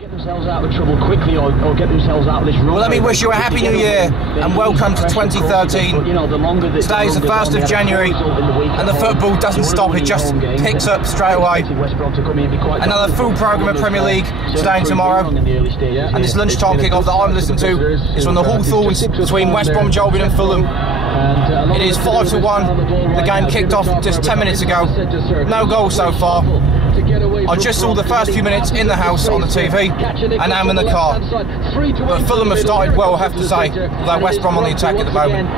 Get themselves out of trouble quickly or get themselves out of this run. Well, let me wish you a happy new year and welcome to 2013. Today is the 1st of January and the football doesn't stop, it just picks up straight away. Another full programme of Premier League today and tomorrow, and this lunchtime kick-off that I'm listening to is from the Hawthorns between West Bromwich Albion and Fulham. It is 5-1, the game kicked off just 10 minutes ago, no goals so far. I just saw the first few minutes in the house on the TV and now I'm in the car. But Fulham have started well, I have to say, although West Brom on the attack at the moment.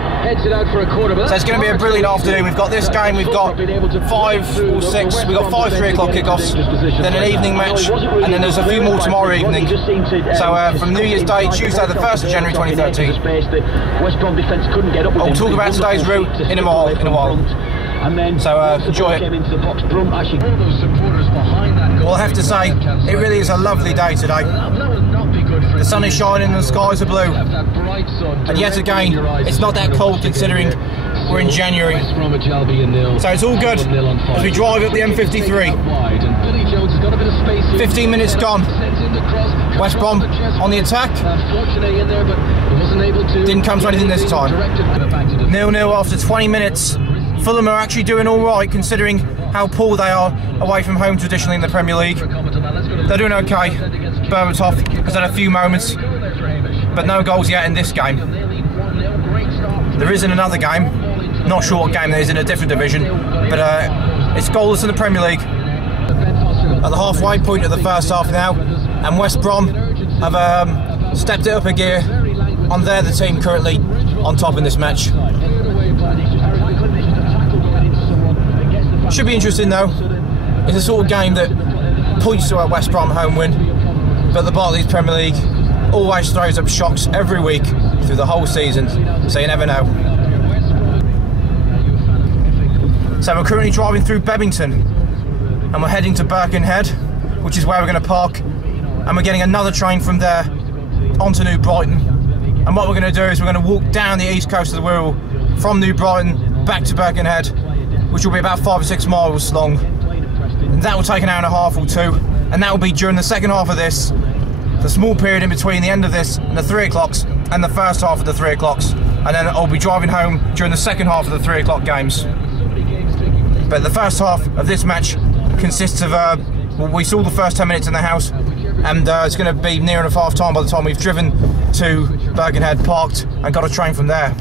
So it's going to be a brilliant afternoon. We've got this game, we've got 5 or 6, we've got 5 3 o'clock kickoffs, then an evening match, and then there's a few more tomorrow evening. So from New Year's Day, Tuesday the 1st of January 2013. I'll talk about today's route in a while. So enjoy it. Well, I have to say, it really is a lovely day today. The sun is shining and the skies are blue. And yet again, it's not that cold considering we're in January. So it's all good as we drive up the M53. 15 minutes gone. West Brom on the attack. Didn't come to anything this time. 0-0 after 20 minutes. Fulham are actually doing all right considering how poor they are away from home traditionally in the Premier League. They're doing okay. Berbatov has had a few moments, but no goals yet in this game. There is in another game, not sure what game there is in a different division, but it's goalless in the Premier League. At the halfway point of the first half now, and West Brom have stepped it up a gear, and they're the team currently on top in this match. Should be interesting though. It's a sort of game that points to a West Brom home win, but the Barclays Premier League always throws up shocks every week through the whole season, so you never know. So we're currently driving through Bebington and we're heading to Birkenhead, which is where we're going to park, and we're getting another train from there onto New Brighton. And what we're going to do is we're going to walk down the east coast of the Wirral from New Brighton back to Birkenhead, which will be about 5 or 6 miles long. And that will take an hour and a half or 2, and that will be during the second half of this, the small period in between the end of this and the 3 o'clocks and the first half of the 3 o'clocks, and then I'll be driving home during the second half of the 3 o'clock games. But the first half of this match consists of, well, we saw the first 10 minutes in the house, and it's going to be near enough half time by the time we've driven to Birkenhead, parked and got a train from there.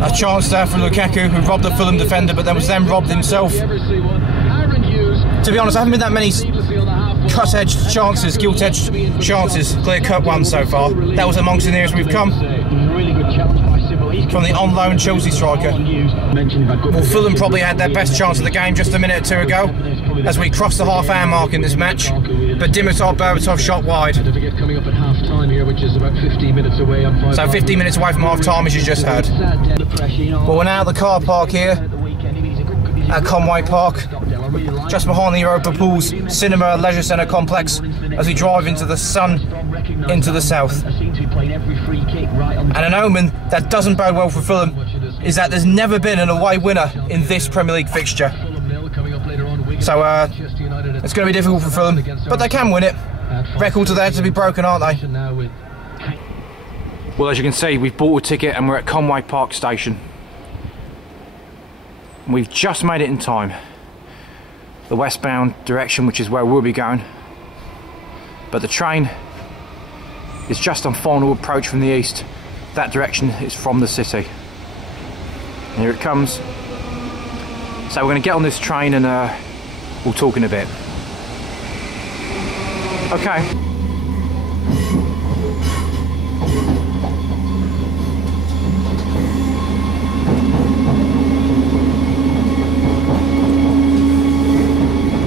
A chance there from Lukaku, who robbed the Fulham defender but then was then robbed himself. To be honest, I haven't been that many cut-edged chances, gilt-edged chances, clear-cut ones so far. That was amongst the nearest we've come. From the on-loan Chelsea striker. Well, Fulham probably had their best chance of the game just a minute or 2 ago, as we crossed the half-hour mark in this match, but Dimitar Berbatov shot wide. So 15 minutes away from half-time, as you just heard. Well, we're now at the car park here at Conway Park, just behind the Europa Pools Cinema Leisure Centre complex, as we drive into the sun into the south. And an omen that doesn't bode well for Fulham is that there's never been an away winner in this Premier League fixture. So it's going to be difficult for Fulham, but they can win it. Records are there to be broken, aren't they? Well, as you can see, we've bought a ticket and we're at Conway Park Station. We've just made it in time. The westbound direction, which is where we'll be going. But the train is just on final approach from the east. That direction is from the city. And here it comes. So we're going to get on this train and we'll talk in a bit. Okay.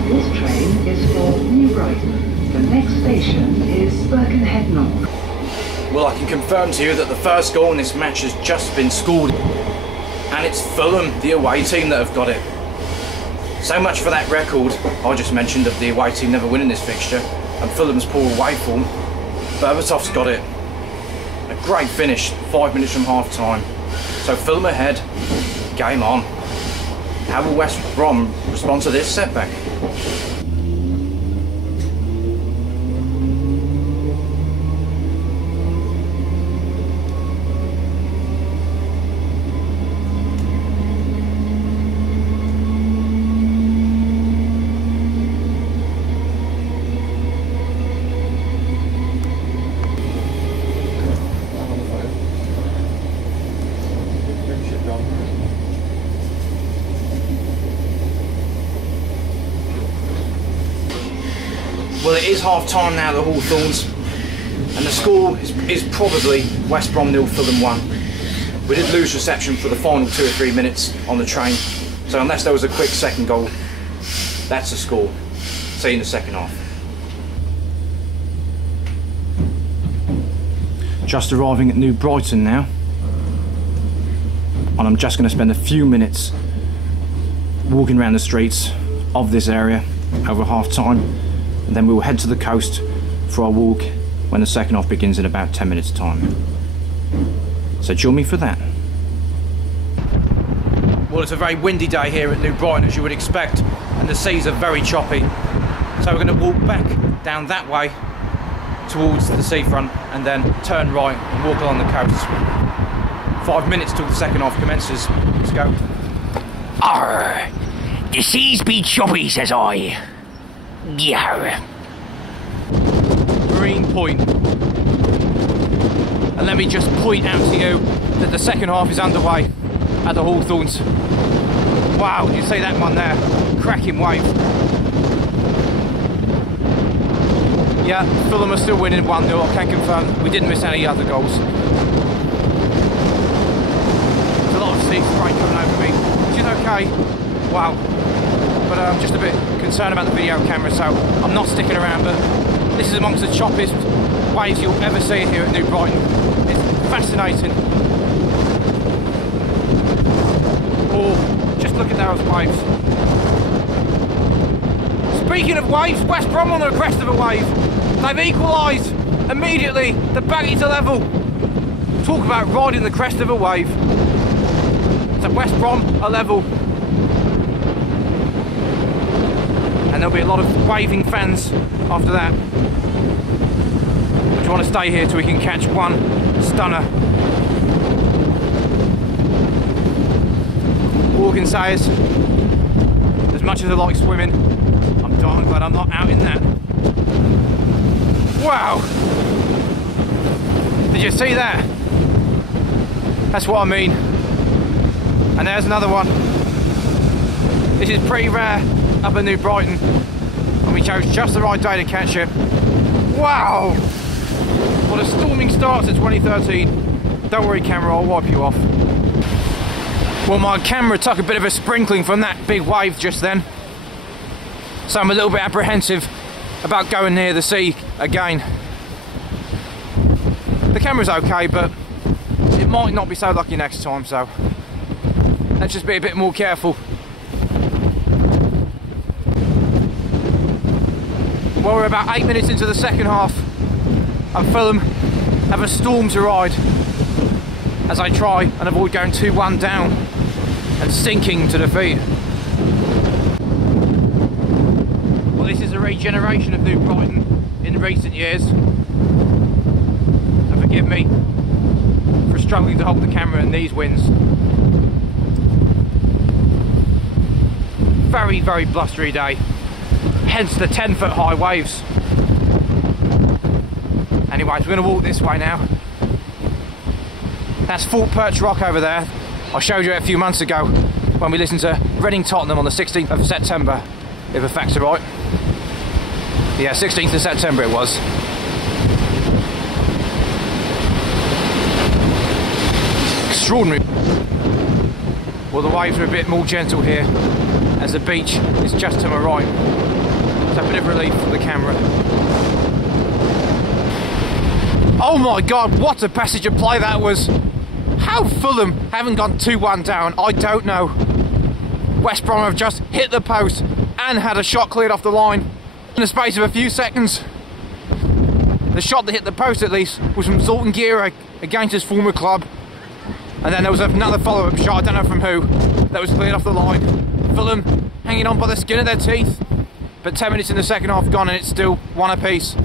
This train is for New Brighton. The next station is Birkenhead North. Well, I can confirm to you that the first goal in this match has just been scored, and it's Fulham, the away team, that have got it. So much for that record I just mentioned of the away team never winning this fixture, and Fulham's poor away form. Berbatov's got it. A great finish, 5 minutes from half time. So Fulham ahead, game on. How will West Brom respond to this setback? Well, it is half time now at the Hawthorns, and the score is probably West Brom 0, Fulham 1. We did lose reception for the final 2 or 3 minutes on the train, so unless there was a quick second goal, that's the score. See you in the second half. Just arriving at New Brighton now, and I'm just going to spend a few minutes walking around the streets of this area over half time, and then we will head to the coast for our walk when the second half begins in about 10 minutes time. So join me for that. Well, it's a very windy day here at New Brighton, as you would expect, and the seas are very choppy. So we're going to walk back down that way towards the seafront and then turn right and walk along the coast. 5 minutes till the second half commences. Let's go. Arr! The seas be choppy, says I. Yarr. Marine Point. And let me just point out to you that the second half is underway at the Hawthorns. Wow, did you see that one there? Cracking wave. Yeah, Fulham are still winning 1-0, I can confirm. We didn't miss any other goals. There's a lot of sea spray coming over me, which is okay. Wow. But I'm just a bit concerned about the video camera, so I'm not sticking around, but this is amongst the choppiest waves you'll ever see here at New Brighton. It's fascinating. Oh, just look at those waves. Speaking of waves, West Brom on the crest of a wave. They've equalised immediately. They're back into level. Talk about riding the crest of a wave. So West Brom are level. And there'll be a lot of waving fans after that. But you want to stay here till we can catch one stunner. All I can say is, as much as I like swimming, I'm darn glad I'm not out in that. Wow! Did you see that? That's what I mean. And there's another one. This is pretty rare up in New Brighton, and we chose just the right day to catch it. Wow! What a storming start to 2013. Don't worry, camera, I'll wipe you off. Well, my camera took a bit of a sprinkling from that big wave just then, so I'm a little bit apprehensive about going near the sea again. The camera's okay, but it might not be so lucky next time, so let's just be a bit more careful. Well, we're about 8 minutes into the second half, and Fulham have a storm to ride as I try and avoid going 2-1 down and sinking to defeat. Well, this is a regeneration of New Brighton in recent years. And forgive me for struggling to hold the camera in these winds. Very, very blustery day. Hence the 10-foot high waves. Anyways, we're going to walk this way now. That's Fort Perch Rock over there. I showed you it a few months ago when we listened to Reading Tottenham on the 16th of September, if the facts are right. Yeah, 16th of September it was. Extraordinary. Well, the waves are a bit more gentle here, as the beach is just to my right. It's a bit of relief for the camera. Oh my God, what a passage of play that was! How Fulham haven't gone 2-1 down, I don't know. West Brom have just hit the post and had a shot cleared off the line in the space of a few seconds. The shot that hit the post, at least, was from Zoltan Gera against his former club. And then there was another follow-up shot, I don't know from who, that was cleared off the line. Fulham hanging on by the skin of their teeth. But 10 minutes in the second half gone and it's still one apiece.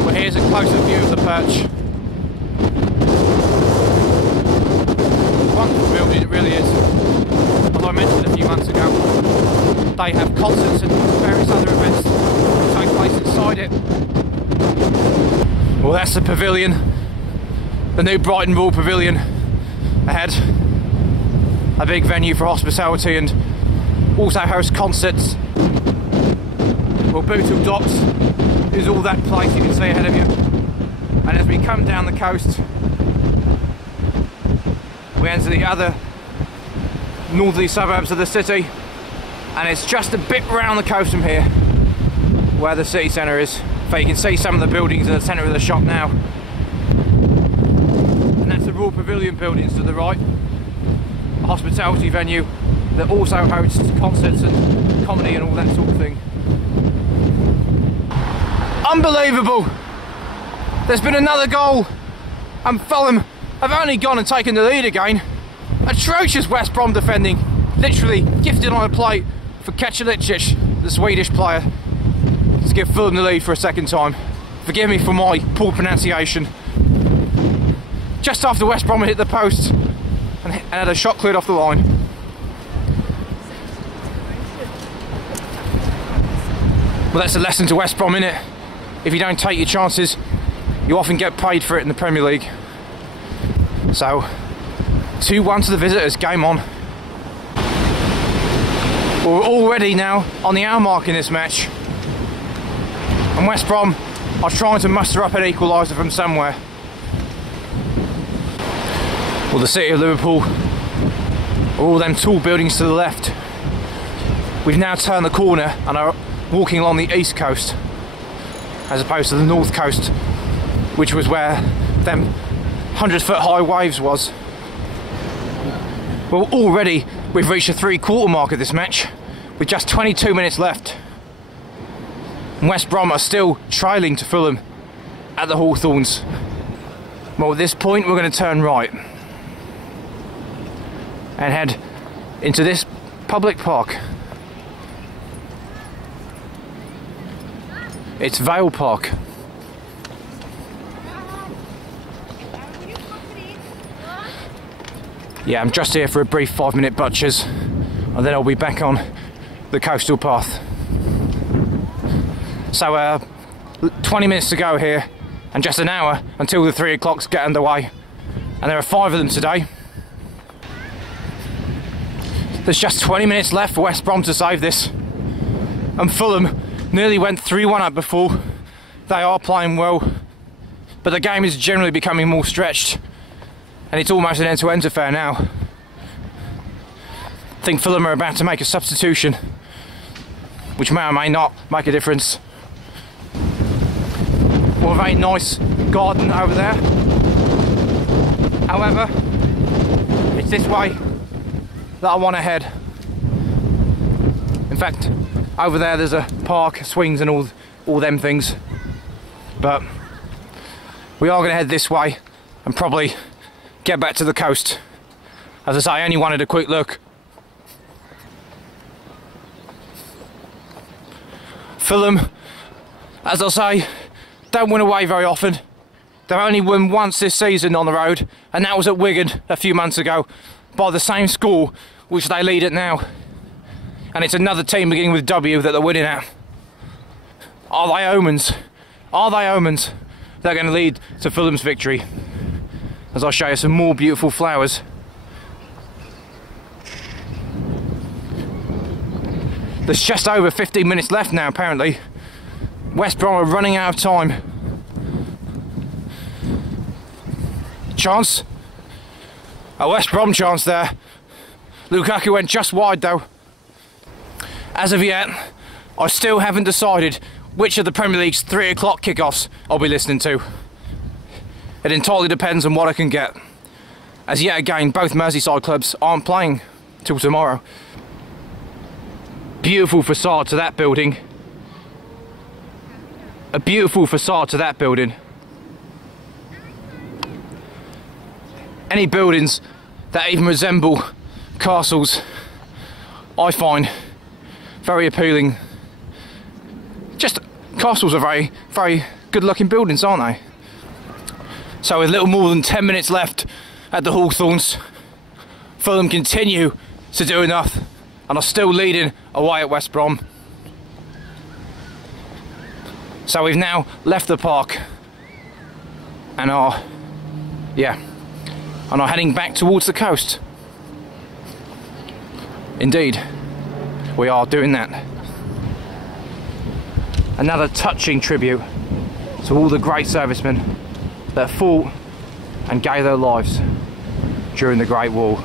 Well, here's a closer view of the perch. Wonderful building, it really is. As I mentioned a few months ago, they have concerts and various other events that take place inside it. Well, that's the pavilion, the new Brighton Royal Pavilion ahead. A big venue for hospitality and also hosts concerts. Well, Bootle Docks is all that place you can see ahead of you. And as we come down the coast, we enter the other northerly suburbs of the city, and it's just a bit round the coast from here where the city centre is. So you can see some of the buildings in the centre of the shop now. And that's the Royal Pavilion buildings to the right, a hospitality venue that also hosts concerts and comedy and all that sort of thing. Unbelievable! There's been another goal, and Fulham have only gone and taken the lead again. Atrocious West Brom defending, literally gifted on a plate for Kecilicic, the Swedish player, to give Fulham the lead for a second time. Forgive me for my poor pronunciation. Just after West Brom hit the post and had a shot cleared off the line. Well, that's a lesson to West Brom, innit? If you don't take your chances, you often get paid for it in the Premier League. So, 2-1 to the visitors, game on. We're already now on the hour mark in this match. And West Brom are trying to muster up an equaliser from somewhere. Well, the city of Liverpool are all them tall buildings to the left. We've now turned the corner and are walking along the east coast, as opposed to the north coast, which was where them 100-foot high waves was. Well, already we've reached the 3-quarter mark of this match, with just 22 minutes left. And West Brom are still trailing to Fulham at the Hawthorns. Well, at this point we're going to turn right and head into this public park. It's Vale Park. Yeah, I'm just here for a brief 5-minute butchers, and then I'll be back on the coastal path. So 20 minutes to go here, and just an hour until the 3 o'clocks get underway. And there are 5 of them today. There's just 20 minutes left for West Brom to save this. And Fulham nearly went 3-1 up before. They are playing well, but the game is generally becoming more stretched, and it's almost an end-to-end affair now. I think Fulham are about to make a substitution, which may or may not make a difference. Well, a very nice garden over there. However, it's this way that I want to head. In fact, over there there's a park, swings and all them things. But we are going to head this way and probably get back to the coast. As I say, I only wanted a quick look. Fulham, as I say, don't win away very often. They've only won once this season on the road, and that was at Wigan a few months ago by the same score which they lead at now. And it's another team beginning with W that they're winning at. Are they omens? Are they omens that are going to lead to Fulham's victory? As I'll show you some more beautiful flowers. There's just over 15 minutes left now, apparently. West Brom are running out of time. Chance. A West Brom chance there. Lukaku went just wide though. As of yet, I still haven't decided which of the Premier League's 3 o'clock kickoffs I'll be listening to. It entirely depends on what I can get. As yet again, both Merseyside clubs aren't playing till tomorrow. Beautiful facade to that building. A beautiful facade to that building. Any buildings that even resemble castles, I find very appealing. Just castles are very, very good looking buildings, aren't they? So with little more than 10 minutes left at the Hawthorns, Fulham continue to do enough and are still leading away at West Brom. So we've now left the park and are heading back towards the coast. Indeed, we are doing that. another touching tribute to all the great servicemen that fought and gave their lives during the Great War.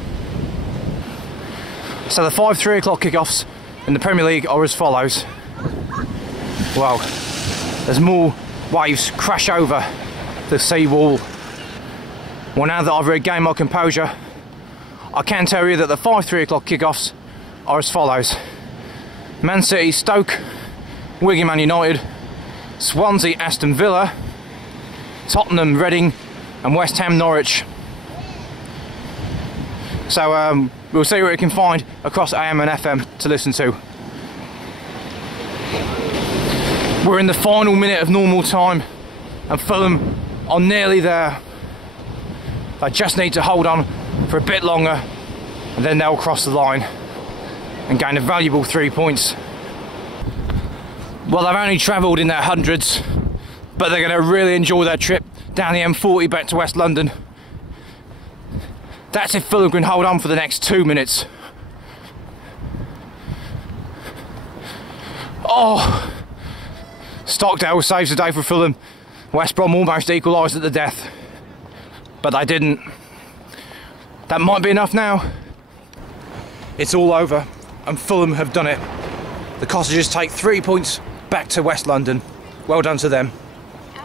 So the 3 o'clock kickoffs in the Premier League are as follows. Well, as more waves crash over the sea wall. Well, now that I've regained my composure, I can tell you that the 3 o'clock kickoffs are as follows. Man City, Stoke, Wigan, Man United, Swansea, Aston Villa, Tottenham, Reading and West Ham, Norwich. So we'll see what we can find across AM and FM to listen to. We're in the final minute of normal time and Fulham are nearly there. They just need to hold on for a bit longer and then they'll cross the line and gain a valuable 3 points. Well, they've only travelled in their hundreds, but they're going to really enjoy their trip down the M40 back to West London. That's if Fulham can hold on for the next 2 minutes. Oh! Stockdale saves the day for Fulham. West Brom almost equalised at the death, but they didn't. That might be enough now. It's all over and Fulham have done it. The Cottagers take 3 points back to West London. Well done to them.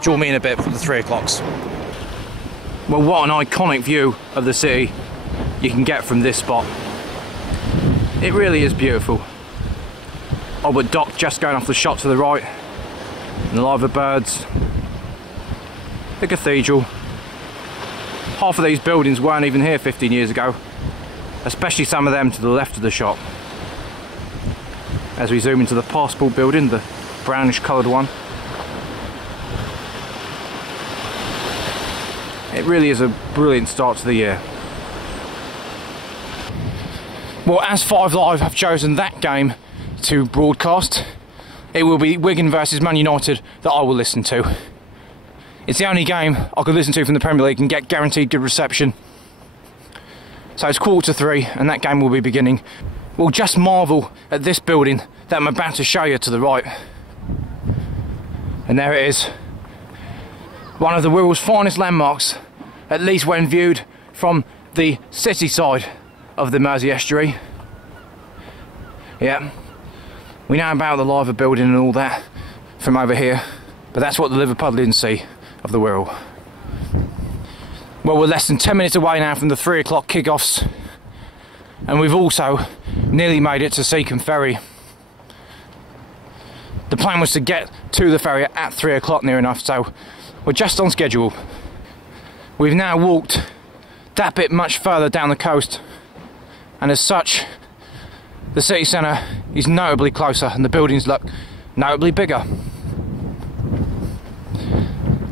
Join me in a bit for the 3 o'clocks. Well, what an iconic view of the city you can get from this spot. It really is beautiful. Albert Dock just going off the shot to the right. And the Liver Birds. The cathedral. Half of these buildings weren't even here 15 years ago. Especially some of them to the left of the shot. As we zoom into the passport building, the brownish coloured one. It really is a brilliant start to the year. Well, as 5 Live have chosen that game to broadcast, it will be Wigan versus Man United that I will listen to. It's the only game I could listen to from the Premier League and get guaranteed good reception. So it's 3:15 and that game will be beginning. Well, just marvel at this building that I'm about to show you to the right. And there it is. One of the Wirral's finest landmarks, at least when viewed from the city side of the Mersey estuary. Yeah, we know about the Liver building and all that from over here, but that's what the Liverpudlians see of the Wirral. Well, we're less than 10 minutes away now from the 3 o'clock kickoffs, and we've also nearly made it to Seacombe Ferry. The plan was to get to the ferry at 3 o'clock near enough, so we're just on schedule. We've now walked that bit much further down the coast, and as such, the city centre is notably closer and the buildings look notably bigger.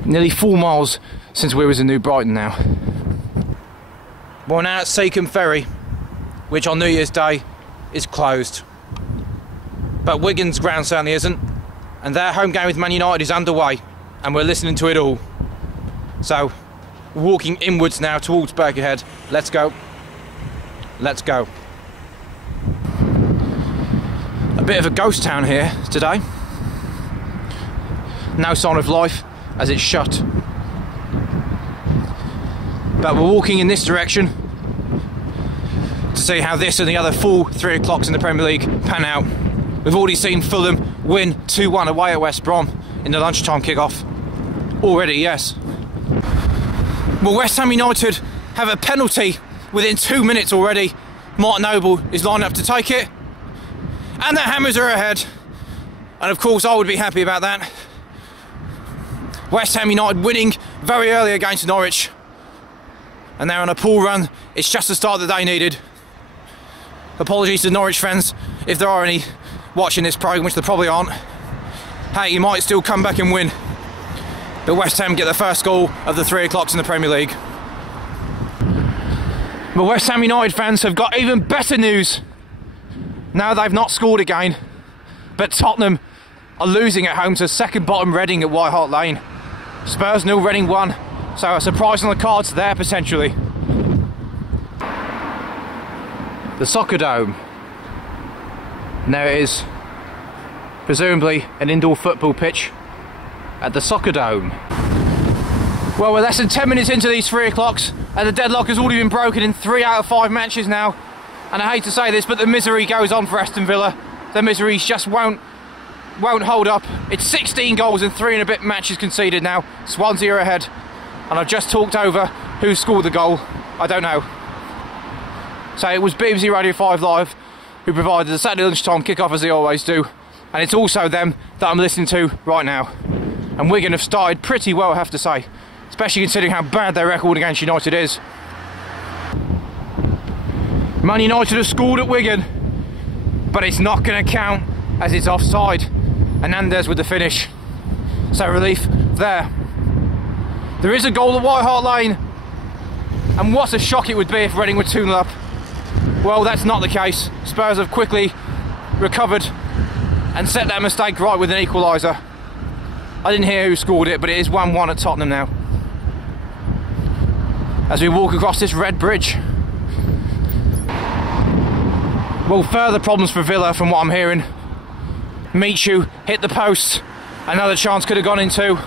Nearly 4 miles since we was in New Brighton now. We're now at Seacombe Ferry, which on New Year's Day is closed. But Wigan's ground certainly isn't, and their home game with Man United is underway, and we're listening to it all. So, walking inwards now towards Birkenhead. Let's go. Let's go. A bit of a ghost town here today. No sign of life as it's shut. But we're walking in this direction to see how this and the other full 3 o'clocks in the Premier League pan out. We've already seen Fulham win 2-1 away at West Brom in the lunchtime kickoff. Already, yes. Well, West Ham United have a penalty within 2 minutes already. Martin Noble is lined up to take it. And the Hammers are ahead. And of course, I would be happy about that. West Ham United winning very early against Norwich. And they're on a pool run. It's just the start that they needed. Apologies to Norwich fans if there are any watching this programme, which there probably aren't. Hey, you might still come back and win. But West Ham get the first goal of the 3 o'clocks in the Premier League. But West Ham United fans have got even better news. Now they've not scored again, but Tottenham are losing at home to second bottom Reading at White Hart Lane. Spurs 0, Reading 1, so a surprise on the cards there potentially. The Soccer Dome. And there it is. presumably an indoor football pitch at the Soccer Dome. Well, we're less than 10 minutes into these 3 o'clocks and the deadlock has already been broken in 3 out of 5 matches now. And I hate to say this, but the misery goes on for Aston Villa. The misery just won't hold up. It's 16 goals in 3 and a bit matches conceded now. Swansea are ahead. And I've just talked over who scored the goal. I don't know. So it was BBC Radio 5 Live who provided the Saturday lunchtime kickoff as they always do. And it's also them that I'm listening to right now. And Wigan have started pretty well, I have to say. Especially considering how bad their record against United is. Man United have scored at Wigan. But it's not going to count as it's offside. Hernandez with the finish. So relief there. There is a goal at White Hart Lane. And what a shock it would be if Reading were 2-0 up. Well, that's not the case. Spurs have quickly recovered and set that mistake right with an equaliser. I didn't hear who scored it, but it is 1-1 at Tottenham now. As we walk across this red bridge. Well, further problems for Villa from what I'm hearing. Michu hit the post. Another chance could have gone into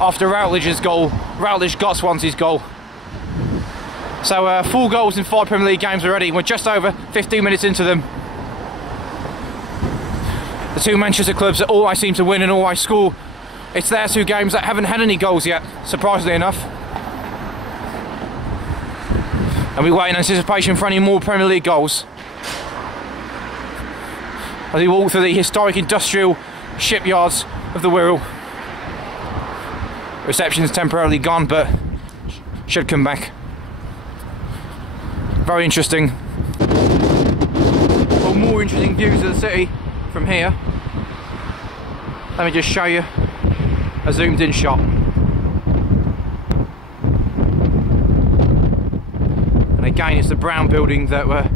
after Routledge's goal. Routledge got Swansea's goal. So 4 goals in 5 Premier League games already. We're just over 15 minutes into them. The 2 Manchester clubs that always seem to win and always score. It's their 2 games that haven't had any goals yet, surprisingly enough. And we wait in anticipation for any more Premier League goals. As we walk through the historic industrial shipyards of the Wirral. Reception's temporarily gone, but should come back. Very interesting. Well, more interesting views of the city from here. Let me just show you a zoomed in shot. And again, it's the brown building that we're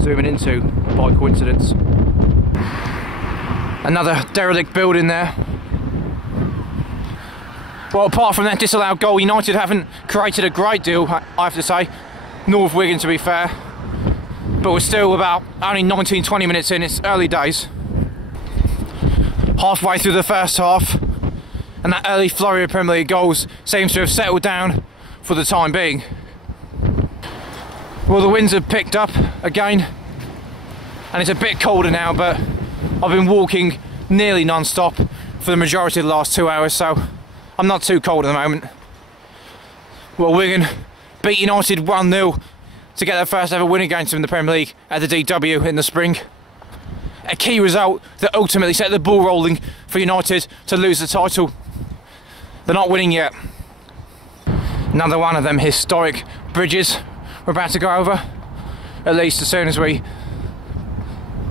zooming into by coincidence. Another derelict building there. Well, apart from that disallowed goal, United haven't created a great deal, I have to say. Nor have Wigan, to be fair. But we're still about only 19-20 minutes in, it's early days. Halfway through the first half, and that early flurry of Premier League goals seems to have settled down for the time being. Well, the winds have picked up again, and it's a bit colder now, but I've been walking nearly non-stop for the majority of the last 2 hours, so I'm not too cold at the moment. Well, Wigan beat United 1-0 to get their first ever win against them in the Premier League at the DW in the spring. A key result that ultimately set the ball rolling for United to lose the title. They're not winning yet. Another one of them historic bridges we're about to go over, at least as soon as we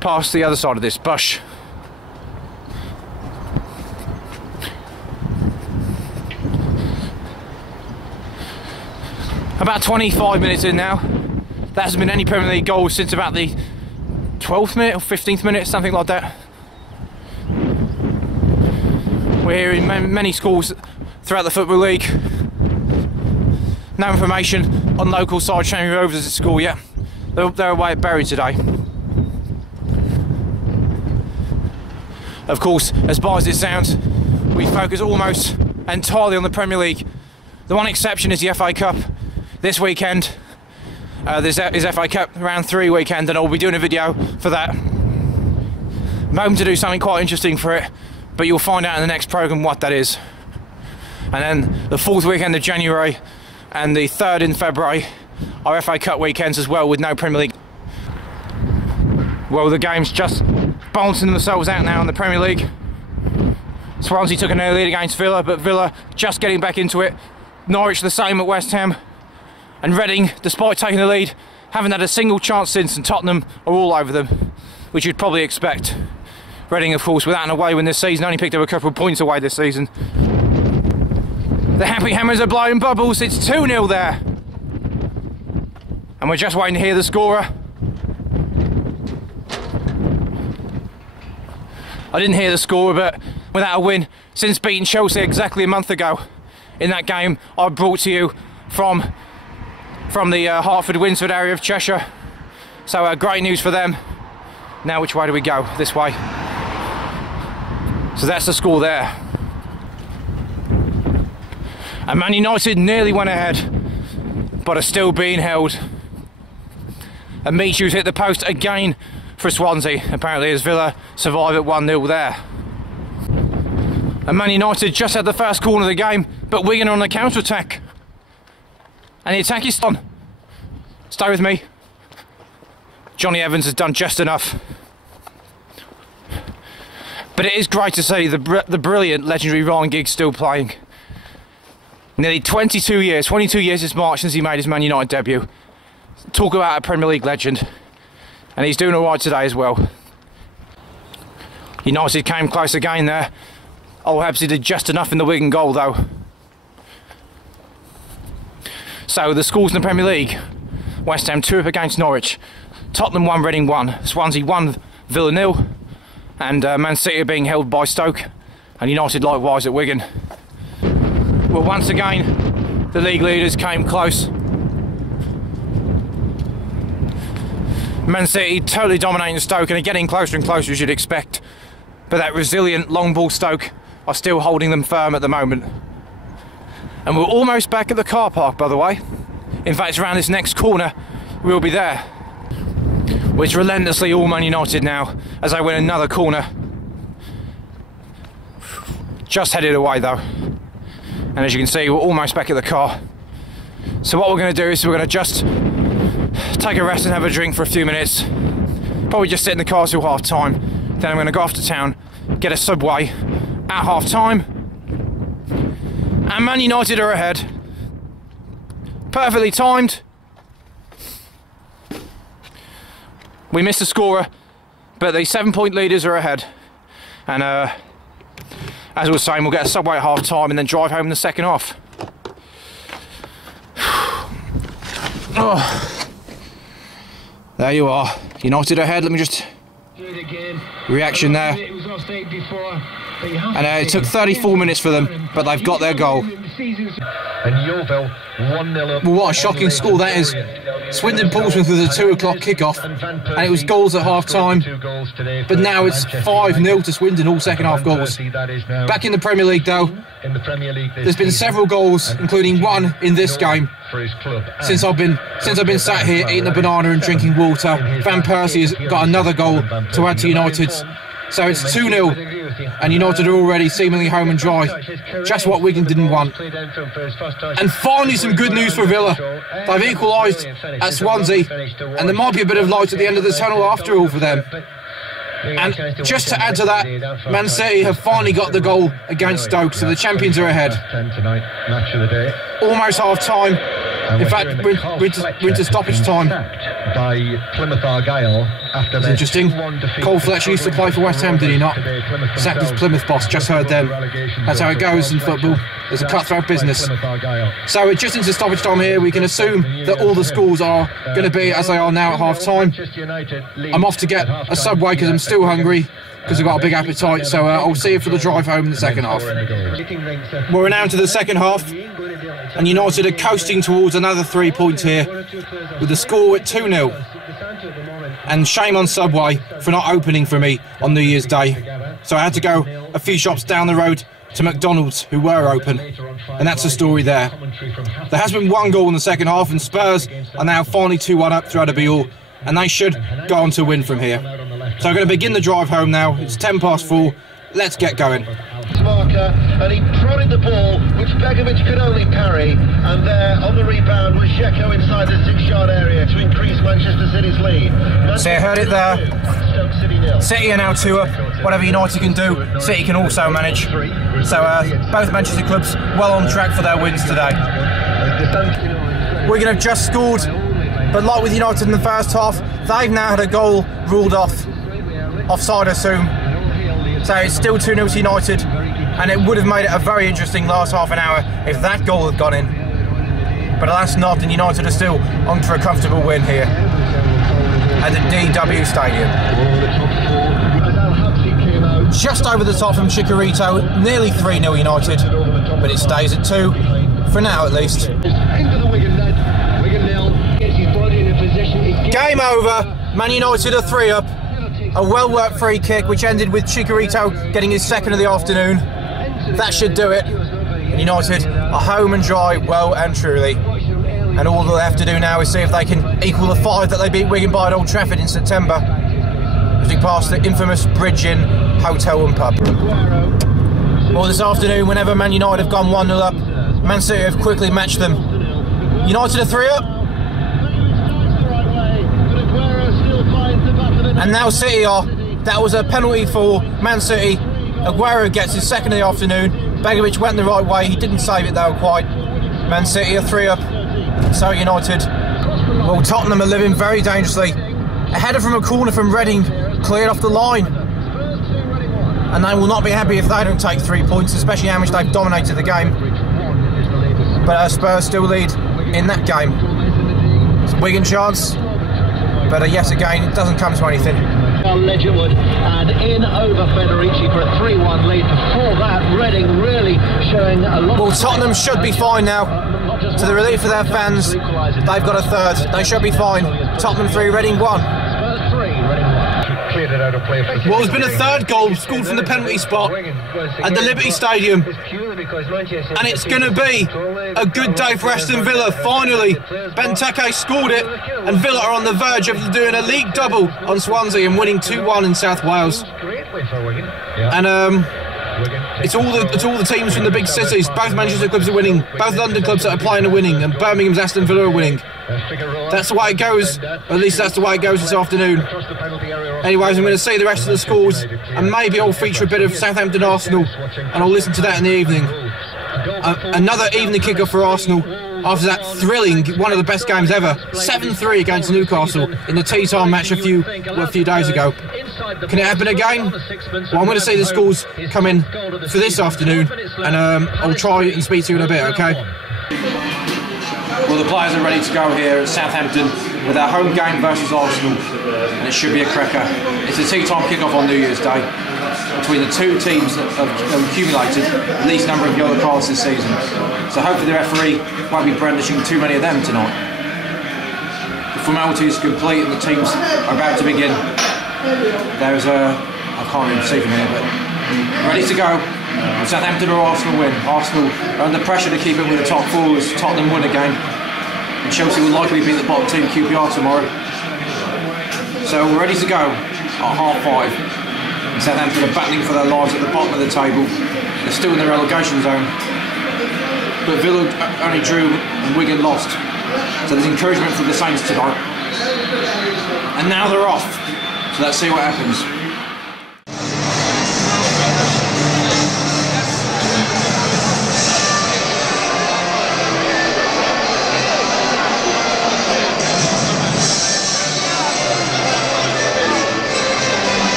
pass the other side of this bush. About 25 minutes in now. There hasn't been any Premier League goals since about the 12th minute or 15th minute, something like that. We're hearing many scores throughout the Football League. No information on local side Shamrock Rovers' score yet. They're away at Bury today. Of course, as bad as it sounds, we focus almost entirely on the Premier League. The one exception is the FA Cup this weekend. This is FA Cup round 3 weekend, and I'll be doing a video for that. I'm hoping to do something quite interesting for it, but you'll find out in the next programme what that is. And then the 4th weekend of January and the 3rd in February are FA Cup weekends as well, with no Premier League. Well, the game's just balancing themselves out now in the Premier League. Swansea took an early lead against Villa, but Villa just getting back into it. Norwich the same at West Ham. And Reading, despite taking the lead, haven't had a single chance since, and Tottenham are all over them, which you'd probably expect. Reading, of course, without an away win this season, only picked up a couple of points away this season. The Happy Hammers are blowing bubbles, it's 2-0 there. And we're just waiting to hear the scorer. I didn't hear the scorer, but without a win, since beating Chelsea exactly a month ago, in that game I brought to you from the Hertford-Winsford area of Cheshire. So great news for them. Now which way do we go? This way. So that's the score there. And Man United nearly went ahead, but are still being held. And Michu's hit the post again for Swansea, apparently, as Villa survive at 1-0 there. And Man United just had the first corner of the game, but Wigan on the counter-attack. And the attack is on. Stay with me. Johnny Evans has done just enough. But it is great to see the brilliant, legendary Ryan Giggs still playing. Nearly 22 years this March since he made his Man United debut. Talk about a Premier League legend. And he's doing alright today as well. United came close again there. Oh, Hebsy did just enough in the Wigan goal though. So the scores in the Premier League. West Ham 2 up against Norwich. Tottenham 1, Reading 1. Swansea 1, Villa 0. And Man City are being held by Stoke. And United likewise at Wigan. Well, once again, the league leaders came close. Man City totally dominating Stoke and are getting closer and closer as you'd expect. But that resilient long ball Stoke are still holding them firm at the moment. And we're almost back at the car park, by the way. In fact, around this next corner, we'll be there. It's relentlessly all Man United now, as I win another corner. Just headed away though. And as you can see, we're almost back at the car. So what we're going to do is we're going to just take a rest and have a drink for a few minutes. Probably just sit in the car till half time. Then I'm going to go off to town, get a Subway at half time. And Man United are ahead. Perfectly timed. We missed the scorer, but the 7-point leaders are ahead. And as I was saying, we'll get a Subway at half time and then drive home in the second half. Oh. There you are, United ahead. Let me just reaction there. And it took 34 minutes for them, but they've got their goal. Well, what a shocking score that is. Swindon Portsmouth was a 2 o'clock kickoff, and it was goals at half time. But now it's 5-0 to Swindon, all second half goals. Back in the Premier League though, there's been several goals, including one in this game. Since I've been sat here eating a banana and drinking water, Van Persie has got another goal to add to United's. So it's 2-0. And United are already seemingly home and dry. Just what Wigan didn't want. And finally some good news for Villa. They've equalised at Swansea, and there might be a bit of light at the end of the tunnel after all for them. And just to add to that, Man City have finally got the goal against Stoke, so the champions are ahead. Almost half time. In fact, we're into stoppage time. By Plymouth Argyle after it's interesting. Cole Fletcher used to play for West Ham, did he not? Sacked as Plymouth boss, just heard them. That's how it goes in football. It's a cutthroat business. So we're just into stoppage time here. We can assume that all the scores are going to be as they are now at half time. I'm off to get a Subway because I'm still hungry, because I've got a big appetite. So I'll see you for the drive home in the second half. We're now into the second half, and United are coasting towards another 3 points here, with the score at 2-0. And shame on Subway for not opening for me on New Year's Day. So I had to go a few shops down the road to McDonald's, who were open. And that's the story there. There has been one goal in the second half, and Spurs are now finally 2-1 up through Adebayor, and they should go on to win from here. So I'm going to begin the drive home now. It's 4:10. Let's get going. Marker, and he prodded the ball, which Begovic could only parry, and there on the rebound was Dzeko inside the 6-yard area to increase Manchester City's lead. So I heard it there. City are now 2 up. Whatever United can do, City can also manage. So both Manchester clubs well on track for their wins today. Wigan have just scored, but like with United in the first half, they've now had a goal ruled off. Offside, I assume. So it's still 2-0 to United, and it would have made it a very interesting last half an hour if that goal had gone in. But alas not, and United are still on for a comfortable win here at the DW Stadium. Just over the top from Chicharito, nearly 3-0 United, but it stays at 2, for now at least. Game over, Man United are 3 up. a well-worked free kick which ended with Chicharito getting his second of the afternoon. That should do it. United are home and dry, well and truly. And all they'll have to do now is see if they can equal the 5 that they beat Wigan by at Old Trafford in September, as we pass the infamous Bridge Inn Hotel and Pub. Well, this afternoon, whenever Man United have gone 1-0 up, Man City have quickly matched them. United are 3 up. And now City are. That was a penalty for Man City. Aguero gets his second of the afternoon. Begovic went the right way. He didn't save it though quite. Man City are 3 up. So United. Well, Tottenham are living very dangerously. A header from a corner from Reading cleared off the line. And they will not be happy if they don't take 3 points, especially how much they've dominated the game. But Spurs still lead in that game. It's a Wigan chance. But yet again, it doesn't come to anything. Ledgerwood and in over Federici for a 3-1 lead. Before that, Reading really showing a lot. Well, Tottenham should be fine now. To the relief of their fans, they've got a third. They should be fine. Tottenham 3, Reading 1. Spurs 3, Reading 1. Well, there's been a third goal scored from the penalty spot at the Liberty Stadium, and it's going to be a good day for Aston Villa. Finally, Benteke scored it, and Villa are on the verge of doing a league double on Swansea and winning 2-1 in South Wales. And it's all the teams from the big cities. Both Manchester clubs are winning, both London clubs that are playing are winning, and Birmingham's Aston Villa are winning. That's the way it goes, or at least that's the way it goes this afternoon. Anyways, I'm going to see the rest of the scores, and maybe I'll feature a bit of Southampton Arsenal, and I'll listen to that in the evening. Another evening kicker for Arsenal after that thrilling, one of the best games ever, 7-3 against Newcastle in the tea time match a few days ago. Can it happen again? Well, I'm going to see the scores come in for this afternoon, and I'll try and speak to you in a bit, okay? Well, the players are ready to go here at Southampton with our home game versus Arsenal, and it should be a cracker. It's a tea time kick-off on New Year's Day between the two teams that have accumulated the least number of yellow cards this season. So hopefully the referee won't be brandishing too many of them tonight. The formality is complete and the teams are about to begin. There's I can't even see from here, but ready to go. Southampton or Arsenal win. Arsenal are under pressure to keep it with the top 4 as Tottenham win again. And Chelsea will likely beat the bottom team QPR tomorrow. So we're ready to go at 5:30. And Southampton are battling for their lives at the bottom of the table. They're still in the relegation zone. But Villa only drew and Wigan lost. So there's encouragement for the Saints tonight. And now they're off. So let's see what happens.